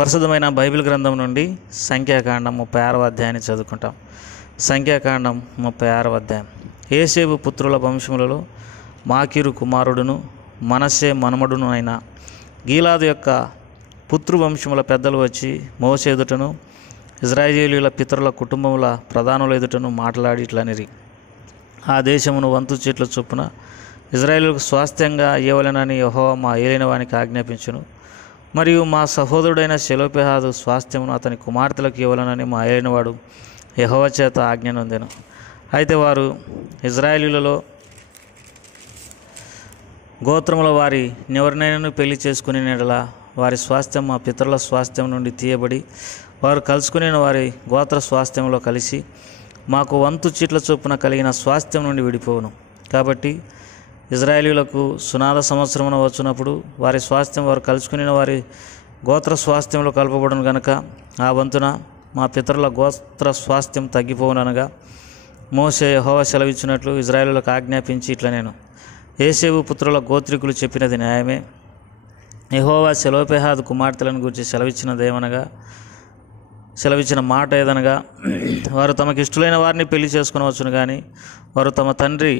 పరిశుద్ధమైన బైబిల్ గ్రంథం నుండి సంఖ్యాకాండం 36వ అధ్యాయాన్ని చదువుకుంటాం. సంఖ్యాకాండం 36వ అధ్యాయం. ఏసేబు పుత్రుల వంశములలో మాకీరు కుమారుడును మనస్సే మనుమడును అయిన గీలాదు యొక్క పుత్రువంశముల పెద్దలు వచ్చి మోషే ఎదుటను ఇశ్రాయేలీయుల పితరుల కుటుంబముల ప్రధానుల ఎదుటను మాట్లాడి ఇట్లనిరి: ఆ దేశమును వంతు చీట్ల చొప్పున ఇశ్రాయేలుకు స్వాస్థ్యంగా ఇవ్వవలెనని యెహోవా మా ఏలినవానికి ఆజ్ఞాపించును. మరియు మా సహోదరుడైన సెలోపెహాదు స్వాస్థ్యమును అతని కుమార్తెలకు ఇవ్వలనని మా ఏలినవాడు యెహోవా చేత ఆజ్ఞ నొందెను. అయితే వారు ఇశ్రాయేలీయులలో గోత్రముల వారి ఎవరినైనా పెళ్లి చేసుకుని నెడల వారి స్వాస్థ్యం మా పితరుల స్వాస్థ్యం నుండి తీయబడి వారు కలుసుకునే వారి గోత్ర స్వాస్థ్యంలో కలిసి మాకు వంతు చీట్ల చొప్పున కలిగిన స్వాస్థ్యం నుండి విడిపోవును. కాబట్టి ఇశ్రాయేలీయులకు సునాద సంవత్సరమున వచ్చినప్పుడు వారి స్వాస్థ్యం వారు కలుసుకునే వారి గోత్ర స్వాస్థ్యంలో కలపబడును గనుక ఆ వంతున మా పితరుల గోత్ర స్వాస్థ్యం తగ్గిపోవుననగా మోషే యెహోవా సెలవిచ్చినట్లు ఇశ్రాయేలీయులకు ఆజ్ఞాపించి ఇట్లా నేను ఏసేబు పుత్రుల గోత్రికులు చెప్పినది న్యాయమే. యెహోవా సెలోపెహాదు కుమార్తెలను గురించి సెలవిచ్చిన మాట ఏదనగా, వారు తమకు ఇష్టలైన వారిని పెళ్లి చేసుకునవచ్చును కానీ వారు తమ తండ్రి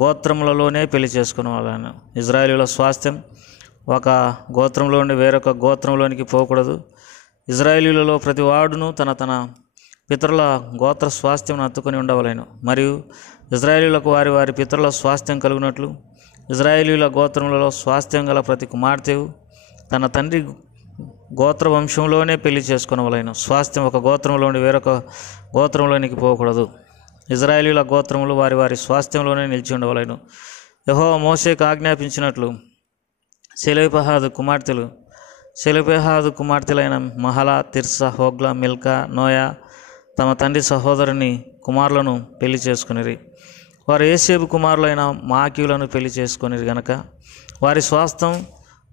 గోత్రములలోనే పెళ్లి చేసుకునేవాళ్ళను. ఇశ్రాయేలీయుల స్వాస్థ్యం ఒక గోత్రంలో నుండి వేరొక గోత్రంలోనికి పోకూడదు. ఇశ్రాయేలీయులలో ప్రతి వాడును తన పితరుల గోత్ర స్వాస్థ్యం హత్తుకొని ఉండవలేను. మరియు ఇశ్రాయేలీయులకు వారి వారి పితరుల స్వాస్థ్యం కలుగునట్లు ఇశ్రాయేలీయుల గోత్రములలో స్వాస్థ్యం గల ప్రతి కుమార్తెయు తన తండ్రి గోత్ర వంశంలోనే పెళ్లి చేసుకునవలేను. స్వాస్థ్యం ఒక గోత్రంలో నుండి వేరొక గోత్రంలోనికి పోకూడదు. ఇశ్రాయేలీయుల గోత్రములు వారి వారి స్వాస్థ్యంలోనే నిలిచి ఉండవలేను. యెహోవా మోషేకు ఆజ్ఞాపించినట్లు సెలోపెహాదు కుమార్తెలైన Mahlah, Tirzah, Hoglah, Milcah, Noah తమ తండ్రి సహోదరుని కుమారులను పెళ్లి చేసుకునిరి. వారు ఏసేబు కుమారులైన మాకీయులను పెళ్లి చేసుకునిరి గనక వారి స్వాస్థ్యం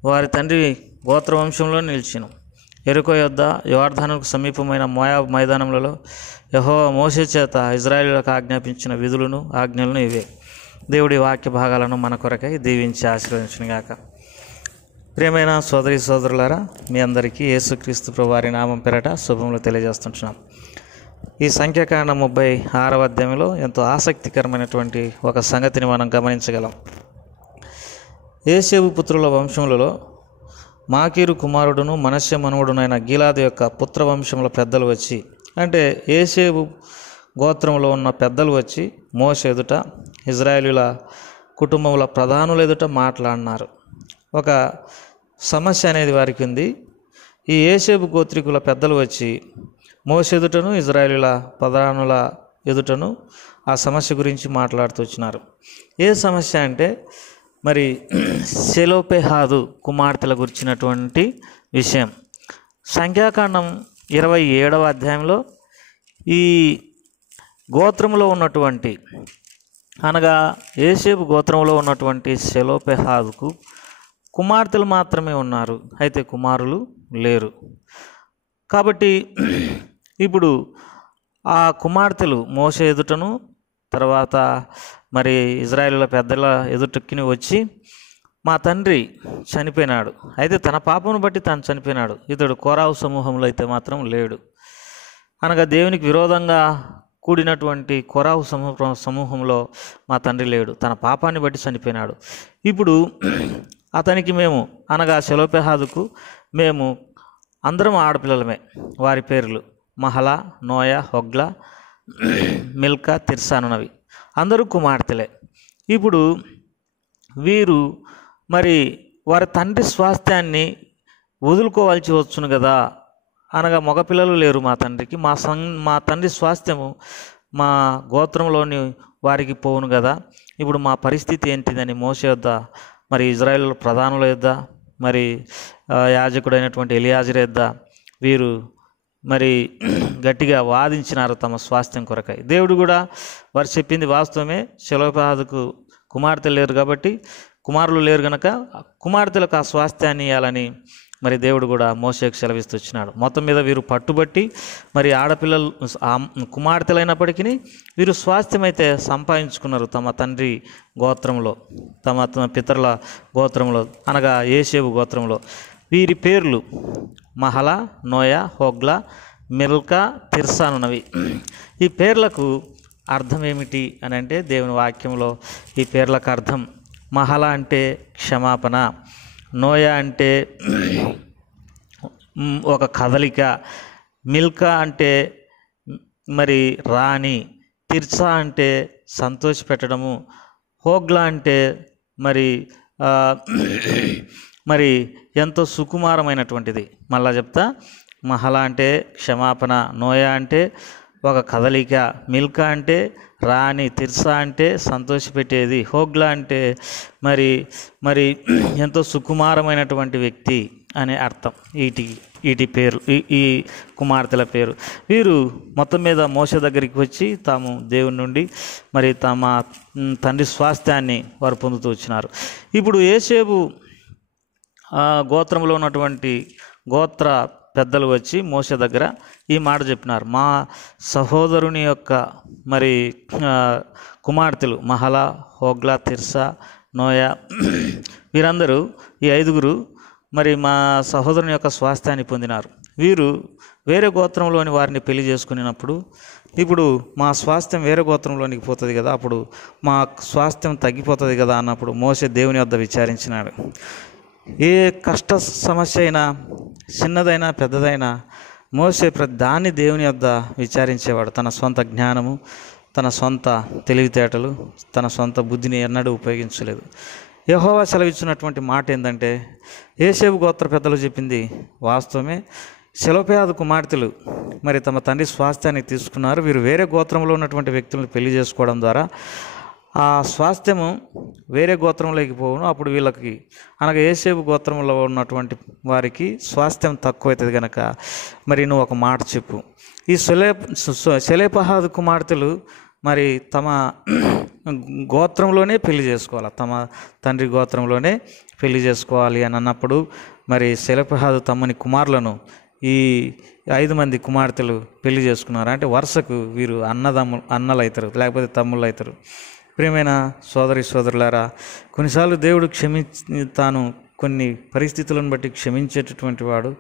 వారి తండ్రి గోత్రవంశంలో నిలిచిను. యెరికో యొద్ద యోర్దానుకు సమీపమైన మోయాబు మైదానములలో యెహోవా మోషే చేత ఇశ్రాయేలీయులకు ఆజ్ఞాపించిన విధులను ఆజ్ఞలను ఇవే. దేవుడి వాక్య భాగాలను మన కొరకై దీవించి ఆశీర్వదించునుగాక. ప్రియమైన సోదరి సోదరులారా, మీ అందరికీ యేసుక్రీస్తు ప్రభువారి నామం పేరట శుభములు తెలియజేస్తుంటున్నాం. ఈ సంఖ్యాకాండం 36వ అధ్యాయంలో ఎంతో ఆసక్తికరమైనటువంటి ఒక సంగతిని మనం గమనించగలం. ఏసేబు పుత్రుల వంశములలో మాకీరు కుమారుడును మనస్సే మనుమడునైన గీలాదు యొక్క పుత్ర వంశముల పెద్దలు వచ్చి, అంటే ఏసేబు గోత్రంలో ఉన్న పెద్దలు వచ్చి మోషే ఎదుట ఇశ్రాయేలీయుల కుటుంబముల ప్రధానుల ఎదుట మాట్లాడినారు. ఒక సమస్య అనేది వారికి ఉంది. ఈ ఏసేబు గోత్రికుల పెద్దలు వచ్చి మోషే ఎదుటను ఇశ్రాయేలీయుల ప్రధానుల ఎదుటను ఆ సమస్య గురించి మాట్లాడుతూ వచ్చినారు. ఏ సమస్య అంటే మరి సెలోపెహాదు కుమార్తెల గురించినటువంటి విషయం. సంఖ్యాకాండం 27వ అధ్యాయంలో ఈ గోత్రంలో ఉన్నటువంటి అనగా ఏసేబు గోత్రంలో ఉన్నటువంటి సెలోపెహాదుకు కుమార్తెలు మాత్రమే ఉన్నారు, అయితే కుమారులు లేరు. కాబట్టి ఇప్పుడు ఆ కుమార్తెలు మోషే ఎదుటను తర్వాత మరి ఇశ్రాయేలీయుల పెద్దల ఎదుటకిని వచ్చి, మా తండ్రి చనిపోయినాడు, అయితే తన పాపమును బట్టి తాను చనిపోయినాడు, ఇతడు కోరావు సమూహంలో అయితే మాత్రం లేడు అనగా దేవునికి విరోధంగా కూడినటువంటి కోరావు సమూహంలో మా తండ్రి లేడు, తన పాపాన్ని బట్టి చనిపోయినాడు. ఇప్పుడు అతనికి మేము అనగా సెలోపెహాదుకు మేము అందరం ఆడపిల్లలమే. వారి పేర్లు Mahlah, Noah, Hoglah, Milcah, Tirzah అనునవి. అందరూ కుమార్తెలే. ఇప్పుడు వీరు మరి వారి తండ్రి స్వాస్థ్యాన్ని వదులుకోవాల్సి వచ్చును కదా, అనగా మగపిల్లలు లేరు మా తండ్రికి, మా తండ్రి స్వాస్థ్యము మా గోత్రంలోని వారికి పోవును కదా, ఇప్పుడు మా పరిస్థితి ఏంటిదని మోషే యొద్ద మరి ఇశ్రాయేలు ప్రధానుల యొద్ద మరి యాజకుడైనటువంటి ఎలియాజరు యొద్ద వీరు మరి గట్టిగా వాదించినారు తమ స్వాస్థ్యం కొరకై. దేవుడు కూడా వారు చెప్పింది వాస్తవమే. సెలోపెహాదుకు కుమార్తెలు లేరు కాబట్టి, కుమారులు లేరు కనుక కుమార్తెలకు ఆ స్వాస్థ్యాన్ని ఇవ్వాలని మరి దేవుడు కూడా మోషేకు సెలవిస్తూ వచ్చినాడు. మొత్తం మీద వీరు పట్టుబట్టి మరి ఆడపిల్లలు కుమార్తెలైనప్పటికీ వీరు స్వాస్థ్యం అయితే సంపాదించుకున్నారు తమ తండ్రి గోత్రంలో, తమ పితరుల గోత్రంలో అనగా ఏసేబు గోత్రంలో. వీరి పేర్లు Mahlah, Noah, Hoglah, Milcah, Tirzah అనున్నవి. ఈ పేర్లకు అర్థం ఏమిటి అని అంటే దేవుని వాక్యంలో ఈ పేర్లకు అర్థం మహలా అంటే క్షమాపణ, నోయా అంటే ఒక కదలిక, మిల్కా అంటే మరి రాణి, తిర్సా అంటే సంతోషపెట్టడము, హోగ్లా అంటే మరి మరి ఎంతో సుకుమారమైనటువంటిది. మళ్ళా చెప్తా, మహలా అంటే క్షమాపణ, నోయా అంటే ఒక కదలిక, మిల్కా అంటే రాణి, తిర్సా అంటే సంతోషపెట్టేది, హోగ్లా అంటే మరి మరి ఎంతో సుకుమారమైనటువంటి వ్యక్తి అనే అర్థం వీటి పేరు, ఈ కుమార్తెల పేరు. వీరు మొత్తం మీద మోషే దగ్గరికి వచ్చి తాము దేవుని నుండి మరి తమ తండ్రి స్వాస్థ్యాన్ని వారు పొందుతూ వచ్చినారు. ఇప్పుడు యోసేపు గోత్రంలో ఉన్నటువంటి గోత్ర పెద్దలు వచ్చి మోషే దగ్గర ఈ మాట చెప్పినారు, మా సహోదరుని యొక్క మరి కుమార్తెలు మహలా, హోగ్లా, తిర్సా, నోయా వీరందరూ ఈ 5 మరి మా సహోదరుని యొక్క స్వాస్థ్యాన్ని పొందినారు. వీరు వేరే గోత్రంలోని వారిని పెళ్లి చేసుకున్నప్పుడు ఇప్పుడు మా స్వాస్థ్యం వేరే గోత్రంలోనికి పోతుంది కదా, అప్పుడు మా స్వాస్థ్యం తగ్గిపోతుంది కదా అన్నప్పుడు మోషే దేవుని వద్ద విచారించినాడు. ఏ కష్ట సమస్య అయినా, చిన్నదైనా పెద్దదైనా మోషే ప్రతి దాన్ని దేవుని వద్ద విచారించేవాడు. తన సొంత జ్ఞానము, తన సొంత తెలివితేటలు, తన సొంత బుద్ధిని ఎన్నడూ ఉపయోగించలేదు. యెహోవా సెలవిచ్చినటువంటి మాట ఏంటంటే, యోసేపు గోత్ర పెద్దలు చెప్పింది వాస్తవమే. సెలోపెహాదు కుమార్తెలు మరి తమ తండ్రి స్వాస్థ్యాన్ని తీసుకున్నారు. వీరు వేరే గోత్రంలో ఉన్నటువంటి వ్యక్తులను పెళ్లి చేసుకోవడం ద్వారా ఆ స్వాస్థ్యము వేరే గోత్రంలోకి పోవును. అప్పుడు వీళ్ళకి అనగా యోసేపు గోత్రంలో ఉన్నటువంటి వారికి స్వాస్థ్యం తక్కువవుతుంది కనుక మరి నువ్వు ఒక మాట చెప్పు. ఈ సెలోపెహాదు కుమార్తెలు మరి తమ గోత్రంలోనే పెళ్లి చేసుకోవాలి, తమ తండ్రి గోత్రంలోనే పెళ్లి చేసుకోవాలి అని అన్నప్పుడు మరి సెలోపెహాదు తమ్మని కుమారులను ఈ 5 మంది కుమార్తెలు పెళ్లి చేసుకున్నారు. అంటే వరుసకు వీరు అన్నలు అవుతారు, లేకపోతే తమ్ముళ్ళు అవుతారు. ప్రియమైన సోదరులారా, కొన్నిసార్లు దేవుడు తాను కొన్ని పరిస్థితులను బట్టి క్షమించేటటువంటి వాడు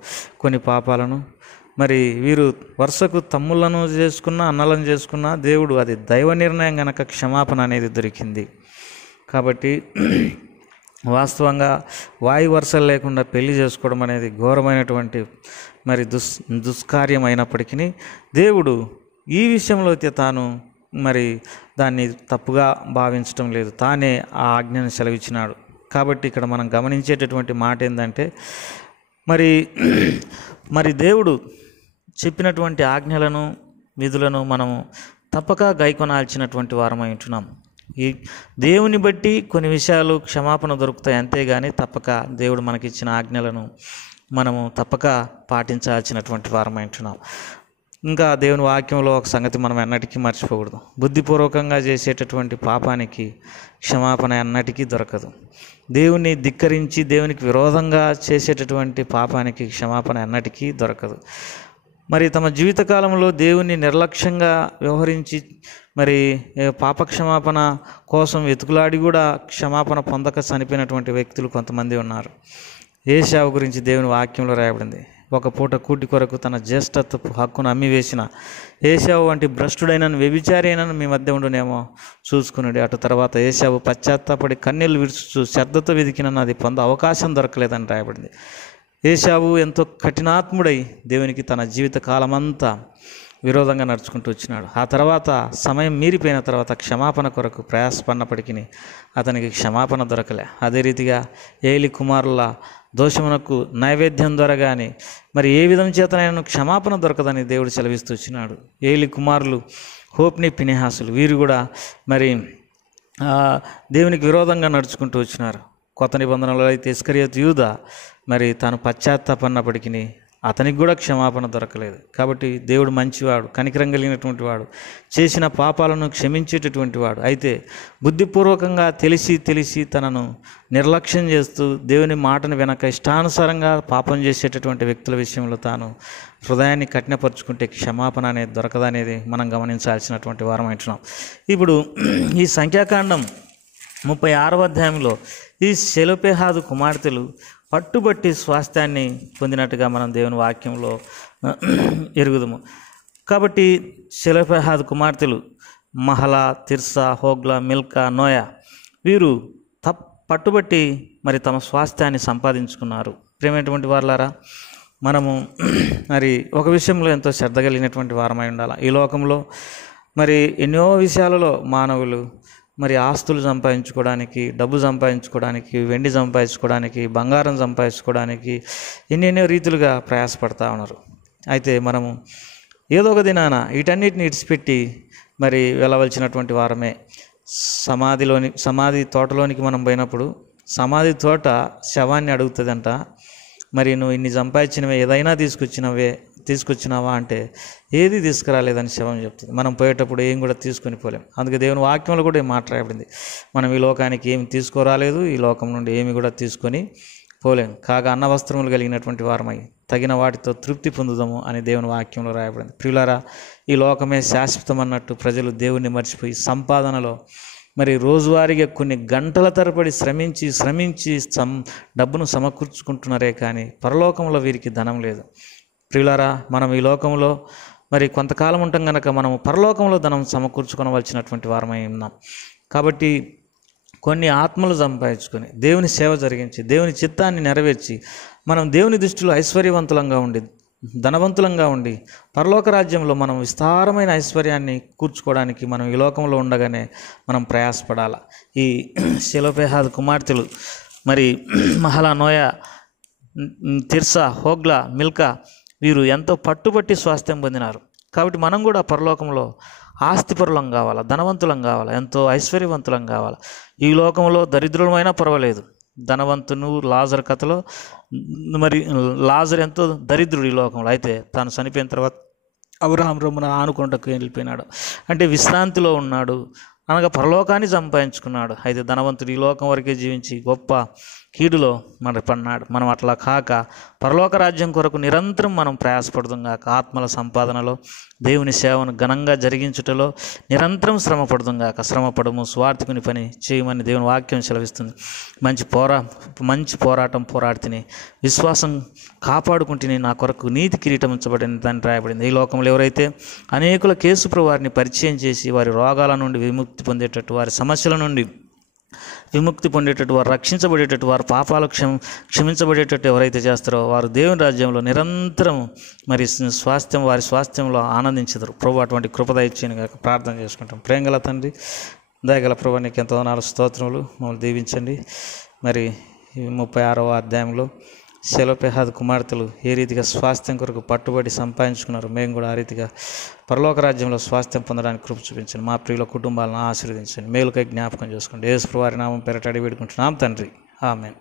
కొన్ని పాపాలను. మరి వీరు వరుసకు తమ్ముళ్ళను చేసుకున్నా, అన్నలను చేసుకున్నా దేవుడు అది దైవ నిర్ణయం గనక క్షమాపణ అనేది దొరికింది. కాబట్టి వాస్తవంగా వాయు వరుసలు లేకుండా పెళ్లి చేసుకోవడం అనేది ఘోరమైనటువంటి మరి దుష్కార్యం అయినప్పటికీ దేవుడు ఈ విషయంలో అయితే తాను మరి దాన్ని తప్పుగా భావించడం లేదు, తానే ఆ ఆజ్ఞను సెలవిచ్చినాడు. కాబట్టి ఇక్కడ మనం గమనించేటటువంటి మాట ఏంటంటే మరి దేవుడు చెప్పినటువంటి ఆజ్ఞలను, విధులను మనము తప్పక గైకొనాల్సినటువంటి వారమై ఉంటున్నాం. ఈ దేవుని బట్టి కొన్ని విషయాలు క్షమాపణ దొరుకుతాయి, అంతేగాని తప్పక దేవుడు మనకిచ్చిన ఆజ్ఞలను మనము తప్పక పాటించాల్సినటువంటి వారమై ఉంటున్నాం. ఇంకా దేవుని వాక్యంలో ఒక సంగతి మనం ఎన్నటికీ మర్చిపోకూడదు. బుద్ధిపూర్వకంగా చేసేటటువంటి పాపానికి క్షమాపణ ఎన్నటికీ దొరకదు. దేవుని ధిక్కరించి దేవునికి విరోధంగా చేసేటటువంటి పాపానికి క్షమాపణ ఎన్నటికీ దొరకదు. మరి తమ జీవితకాలంలో దేవుని నిర్లక్ష్యంగా వ్యవహరించి మరి పాపక్షమాపణ కోసం వెతుకులాడి కూడా క్షమాపణ పొందక చనిపోయినటువంటి వ్యక్తులు కొంతమంది ఉన్నారు. ఏశావు గురించి దేవుని వాక్యంలో రాయబడింది, ఒక పూట కూటి కొరకు తన జ్యేష్ఠత్వపు హక్కును అమ్మివేసిన ఏశావు వంటి భ్రష్టుడైనను వ్యభిచారి అయినను మీ మధ్య ఉండునేమో చూసుకున్నాడు. అటు తర్వాత ఏశావు పశ్చాత్తాపడి కన్నీళ్లు విడుచు శ్రద్ధతో వెతికినను అది పొంద అవకాశం దొరకలేదని రాయబడింది. ఏశావు ఎంతో కఠినాత్ముడై దేవునికి తన జీవిత కాలమంతా విరోధంగా నడుచుకుంటూ వచ్చినాడు. ఆ తర్వాత సమయం మీరిపోయిన తర్వాత క్షమాపణ కొరకు ప్రయాసపడినప్పటికీ అతనికి క్షమాపణ దొరకలే. అదే రీతిగా ఏలి కుమారుల దోషమునకు నైవేద్యం ద్వారా కానీ మరి ఏ విధం చేతనైనా క్షమాపణ దొరకదని దేవుడు సెలవిస్తూ వచ్చినాడు. ఏలి కుమారులు హోప్ని, ఫినెహాసులు వీరు కూడా మరి దేవునికి విరోధంగా నడుచుకుంటూ వచ్చినారు. కొత్త నిబంధనలో అయితే ఇస్కరియోతు యూదా మరి తాను పశ్చాత్తాపడినప్పటికీ అతనికి కూడా క్షమాపణ దొరకలేదు. కాబట్టి దేవుడు మంచివాడు, కనికరం కలిగినటువంటి వాడు, చేసిన పాపాలను క్షమించేటటువంటి వాడు. అయితే బుద్ధిపూర్వకంగా తెలిసి తనను నిర్లక్ష్యం చేస్తూ దేవుని మాటను వెనక ఇష్టానుసారంగా పాపం చేసేటటువంటి వ్యక్తుల విషయంలో తాను హృదయాన్ని కఠినపరుచుకుంటే క్షమాపణ అనేది దొరకదనేది మనం గమనించాల్సినటువంటి వారం అంటున్నాం. ఇప్పుడు ఈ సంఖ్యాకాండం 36వ అధ్యాయంలో ఈ సెలోపెహాదు కుమార్తెలు పట్టుబట్టి స్వాస్థ్యాన్ని పొందినట్టుగా మనం దేవుని వాక్యంలో ఎరుగుదము. కాబట్టి సెలోఫెహాదు కుమార్తెలు Mahlah, Tirzah, Hoglah, Milcah, Noah వీరు పట్టుబట్టి మరి తమ స్వాస్థ్యాన్ని సంపాదించుకున్నారు. ప్రియమైనటువంటి వారలారా, మనము మరి ఒక విషయంలో ఎంతో శ్రద్ధ కలిగినటువంటి వారమై ఉండాలి. ఈ లోకంలో మరి ఎన్నో విషయాలలో మానవులు మరి ఆస్తులు సంపాదించుకోవడానికి, డబ్బు సంపాదించుకోవడానికి, వెండి సంపాదించుకోవడానికి, బంగారం సంపాదించుకోవడానికి ఎన్నెన్నో రీతులుగా ప్రయాసపడతా ఉన్నారు. అయితే మనము ఏదో ఒక దినాన వీటన్నిటిని ఇడిచిపెట్టి మరి వెళ్ళవలసినటువంటి వారమే. సమాధి తోటలోనికి మనం పోయినప్పుడు సమాధి తోట శవాన్ని అడుగుతుందంట, మరి నువ్వు ఇన్ని సంపాదించినవే ఏదైనా తీసుకొచ్చినావా అంటే ఏది తీసుకురాలేదని శవం చెప్తుంది. మనం పోయేటప్పుడు ఏం కూడా తీసుకొని పోలేం. అందుకే దేవుని వాక్యంలో కూడా ఏం మాట్లాడబడింది, మనం ఈ లోకానికి ఏమి తీసుకురాలేదు, ఈ లోకం నుండి ఏమి కూడా తీసుకొని పోలేం. కాగా అన్న వస్త్రములు కలిగినటువంటి వారమై తగిన వాటితో తృప్తి పొందుదాము అని దేవుని వాక్యంలో రాయబడింది. ప్రియులారా, ఈ లోకమే శాశ్వతం అన్నట్టు ప్రజలు దేవుణ్ణి మర్చిపోయి సంపాదనలో మరి రోజువారీగా కొన్ని గంటల తరబడి శ్రమించి డబ్బును సమకూర్చుకుంటున్నారే కానీ పరలోకంలో వీరికి ధనం లేదు. ప్రియులారా, మనం ఈ లోకంలో మరి కొంతకాలం ఉంటాం కనుక మనము పరలోకంలో ధనం సమకూర్చుకోవలసినటువంటి వారమై ఉన్నాం. కాబట్టి కొన్ని ఆత్మలు సంపాదించుకొని దేవుని సేవ జరిగించి దేవుని చిత్తాన్ని నెరవేర్చి మనం దేవుని దృష్టిలో ఐశ్వర్యవంతులంగా ఉండి ధనవంతులంగా ఉండి పరలోక రాజ్యంలో మనం విస్తారమైన ఐశ్వర్యాన్ని కూర్చుకోవడానికి మనం ఈ లోకంలో ఉండగానే మనం ప్రయాసపడాలి. ఈ సెలోఫెహాదు కుమార్తెలు మరి Mahlah, Noah, Tirzah, Hoglah, Milcah వీరు ఎంతో పట్టుబట్టి స్వాస్థ్యం పొందినారు. కాబట్టి మనం కూడా పరలోకంలో ఆస్తిపరులం కావాలా, ధనవంతులం కావాలా, ఎంతో ఐశ్వర్యవంతులం కావాలా. ఈ లోకంలో దరిద్రులమైనా పర్వాలేదు. ధనవంతును లాజరు కథలో మరి లాజరు ఎంతో దరిద్రుడు ఈ లోకంలో. అయితే తాను చనిపోయిన తర్వాత అబ్రహాం రొమ్మున ఆనుకొనుటకు వెళ్ళిపోయినాడు. అంటే విశ్రాంతిలో ఉన్నాడు, అనగా పరలోకాన్ని సంపాదించుకున్నాడు. అయితే ధనవంతుడు ఈ లోకం వరకే జీవించి గొప్ప కీడులో మరి పడినాడు. మనం అట్లా కాక పరలోక రాజ్యం కొరకు నిరంతరం మనం ప్రయాసపడుదాం కాక ఆత్మల సంపాదనలో దేవుని సేవను ఘనంగా జరిగించుటలో నిరంతరం శ్రమపడుదాం కాక. శ్రమపడము, స్వార్థకుని పని చేయమని దేవుని వాక్యం సెలవిస్తుంది. మంచి పోరాటం పోరాడితిని, విశ్వాసం కాపాడుకుంటుని, నా కొరకు నీతి కిరీటం ఉంచబడిన దాన్ని రాయబడింది. ఈ లోకంలో ఎవరైతే అనేకుల కేసు వారిని పరిచయం చేసి వారి రోగాల నుండి విముక్తి పొందేటట్టు, వారి సమస్యల నుండి విముక్తి పొందేటట్టు, వారు రక్షించబడేటట్టు, వారి పాపాలు క్షమించబడేటట్టు ఎవరైతే చేస్తారో వారు దేవుని రాజ్యంలో నిరంతరం మరి వారి స్వాస్థ్యంలో ఆనందించరు. ప్రభు అటువంటి కృప దయచేయను గాక ప్రార్థన చేసుకుంటాం. ప్రేమగల తండ్రి, దయగల ప్రభు, నీకు ఎంతో నాలుగు స్తోత్రములు. మమ్మల్ని దీవించండి. మరి 36వ అధ్యాయంలో సెలోఫెహాదు కుమార్తెలు ఏ రీతిగా స్వాస్థ్యం కొరకు పట్టుబడి సంపాదించుకున్నారు, మేము కూడా ఆ రీతిగా పరలోక రాజ్యంలో స్వాస్థ్యం పొందడానికి కృప చూపించండి. మా ప్రియుల కుటుంబాలను ఆశీర్వదించండి. మేలుకై జ్ఞాపకం చేసుకోండి. యేసు ప్రభువారి నామం పేరట అడిగి వేడుకుంటున్నాం తండ్రి. ఆమేన్.